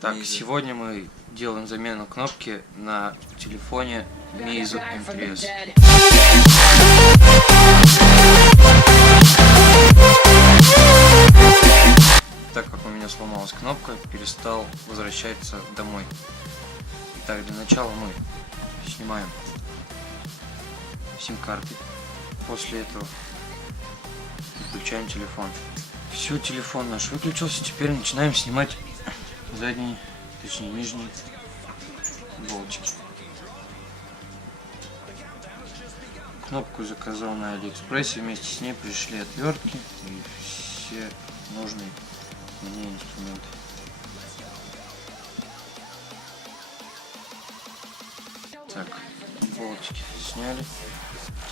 Так, сегодня мы делаем замену кнопки на телефоне Meizu M3s. Так как у меня сломалась кнопка, перестал возвращаться домой. Итак, для начала мы снимаем сим-карты. После этого выключаем телефон. Все, телефон наш выключился. Теперь начинаем снимать задние, точнее нижние болтики. Кнопку заказал на Алиэкспрессе, вместе с ней пришли отвертки и все нужные мне инструменты. Так, болтики сняли.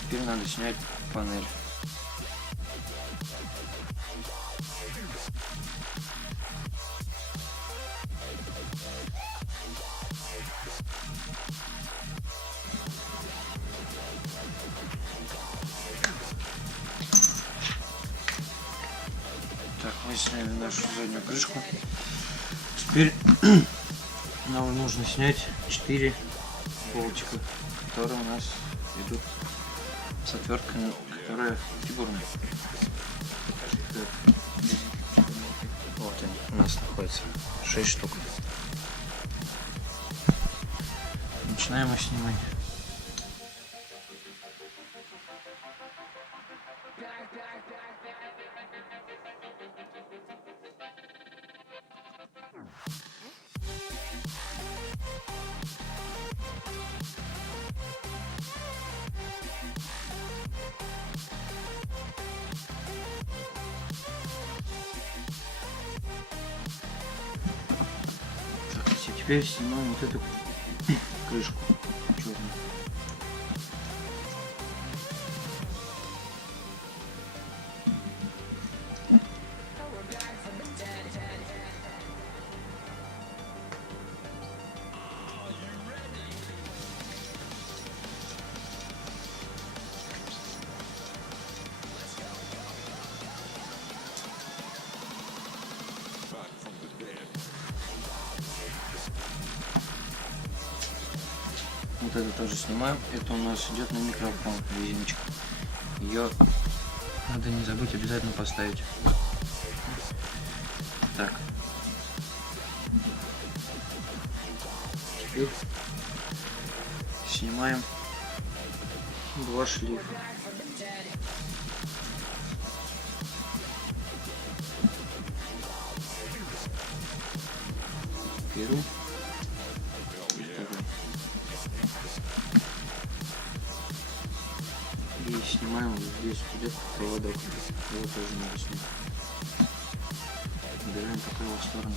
Теперь надо снять панель. Так, мы сняли нашу заднюю крышку. Теперь нам нужно снять 4 болтика, которые у нас идут с отвертками, которая фигурная. Вот они у нас находятся, 6 штук. Начинаем их снимать. Теперь снимаем вот эту крышку черную. Вот это тоже снимаем. Это у нас идет на микрофон, резиночка. Ее надо не забыть обязательно поставить. Так. Теперь снимаем 2 шлейфа. Первый. И снимаем вот здесь идет проводок. Его тоже надо снять. Убираем пока его в сторону.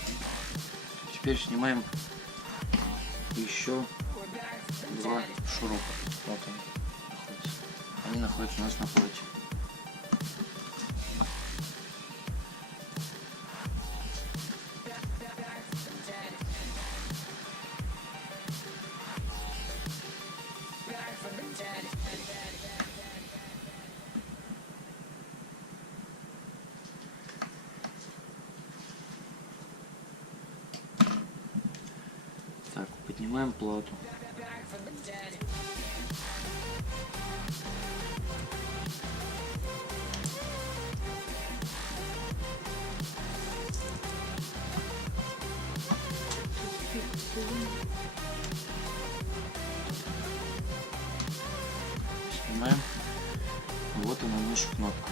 Теперь снимаем еще 2 шурупа. Вот они находятся. Они находятся у нас на плате. Так, поднимаем плату. Снимаем. Вот она наша кнопка.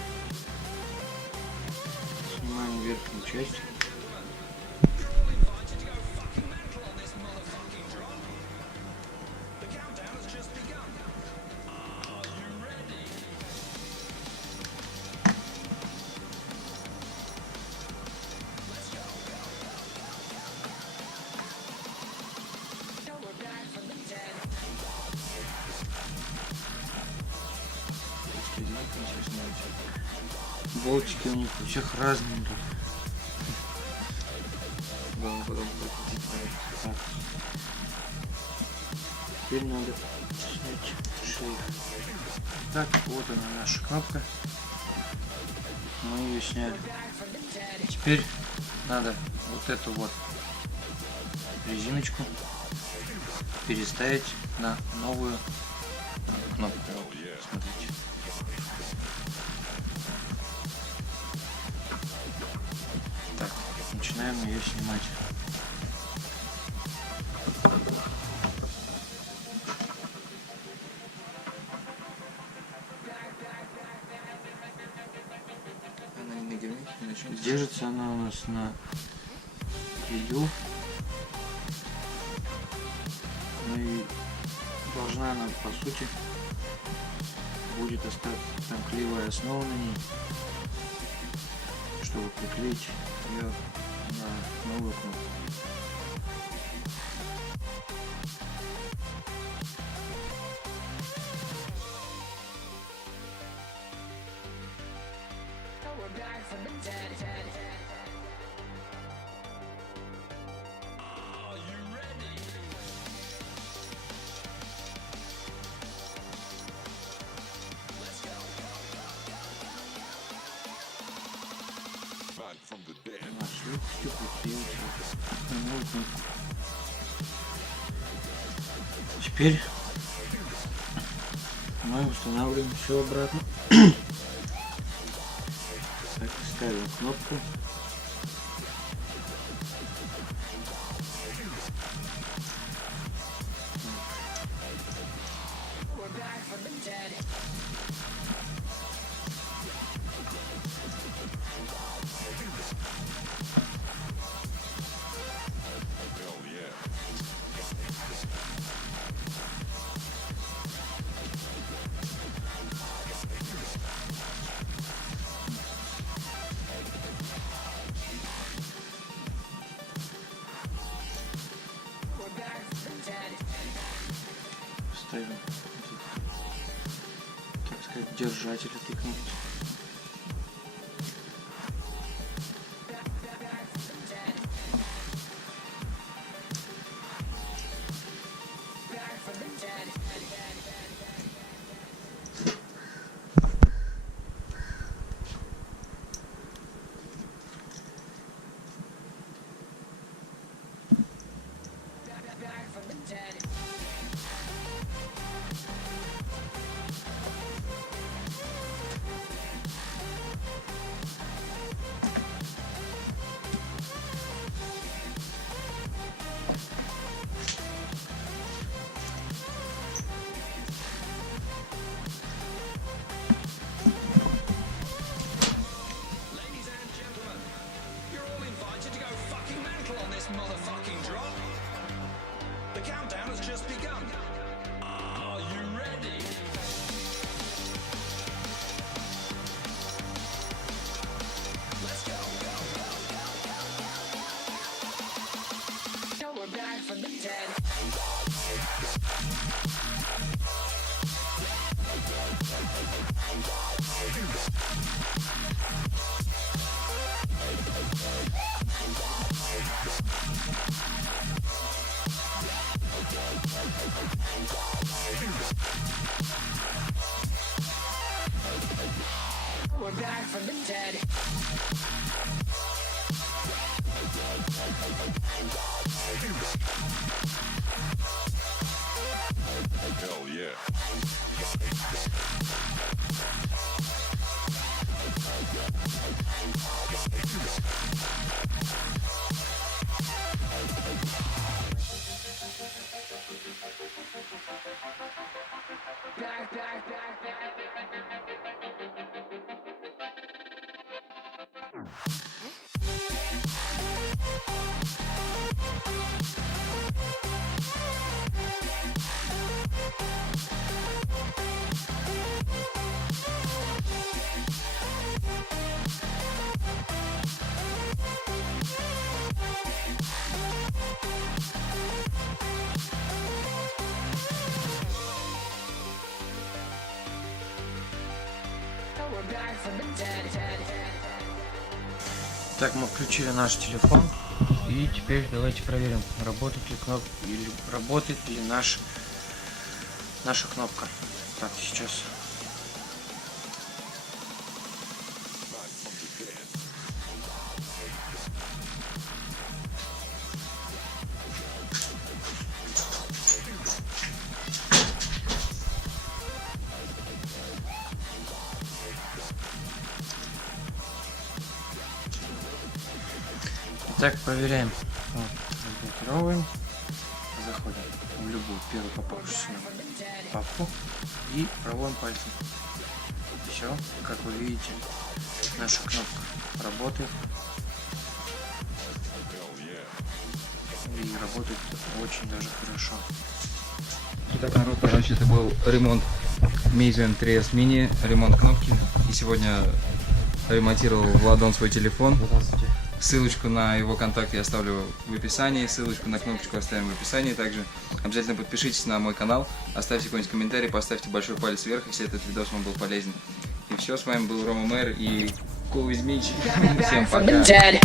Снимаем верхнюю часть. Болтики у них у всех разные тут. Да, потом так. Теперь надо снять шлейф. Так, вот она наша кнопка. Мы ее сняли. Теперь надо вот эту вот резиночку, переставить на новую кнопку. Смотрите. Так, начинаем ее снимать. Держится она у нас на клею. Ну и должна она, по сути, будет остаться там клеевая основа на ней, чтобы приклеить ее на новую кнопку. Теперь мы устанавливаем все обратно. Так, ставим кнопку. Ставим, так сказать, держатель этой кнопки. Motherfucking drop. The countdown has just begun. Are you ready? Let's go. Now we're back from the dead. We're back from the dead. Hell yeah. Так, мы включили наш телефон, и теперь давайте проверим, работает ли кнопка или работает ли наша кнопка. Так, сейчас. Так, проверяем. Вот, разблокировываем. Заходим в любую первую попавшуюся нам папку и проводим пальцем. Все, как вы видите, наша кнопка работает. И работает очень даже хорошо. Итак, народ, короче, это был ремонт Meizu M3s Mini, ремонт кнопки. И сегодня ремонтировал Владон свой телефон. Здравствуйте. Ссылочку на его контакт я оставлю в описании, ссылочку на кнопочку оставим в описании также. Обязательно подпишитесь на мой канал, оставьте какой-нибудь комментарий, поставьте большой палец вверх, если этот видос вам был полезен. И все, с вами был Рома Мэр и Кузьмич. Всем From the пока. dead.